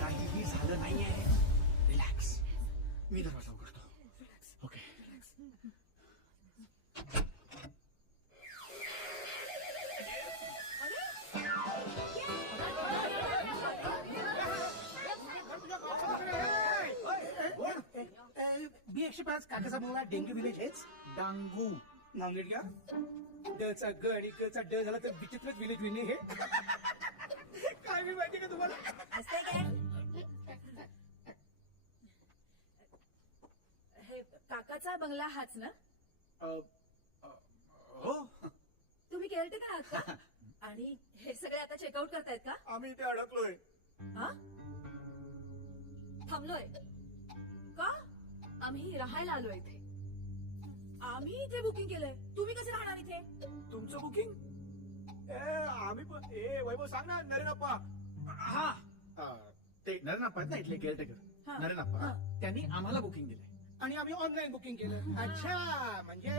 काहीही झालं नाहीये. रिलॅक्स. मी दरवाजा उघडतो. ओके. B105 काकाचा बंगला डेंग्यू विलेज हेच डांगू. नांदेड घ्या. डचा ग आणि क चा ड झाला तर विचित्रच विलेज विने हे काय मी माहिती का तुम्हाला. हे काकाचा बंगला हाच ना? हो. तुम्ही केअरटेकर आहात का? आणि हे सगळे आता चेकआउट करतायत का? आम्ही इथे अडकलोय. हा? थांबलोय का? आम्ही राहायला आलोय इथे. आम्ही इथे बुकिंग केलंय. तुम्ही कसे राहणार इथे? तुमचं बुकिंग? आम्ही पण. वैभव सांग ना नरेनप्पा. हा ते नरेनप्पा आहेत ना इथले केअरटेकर. हा. नरेनप्पा हा. त्यांनी आम्हाला बुकिंग दिलंय. आणि आम्ही ऑनलाईन बुकिंग केलं. अच्छा म्हणजे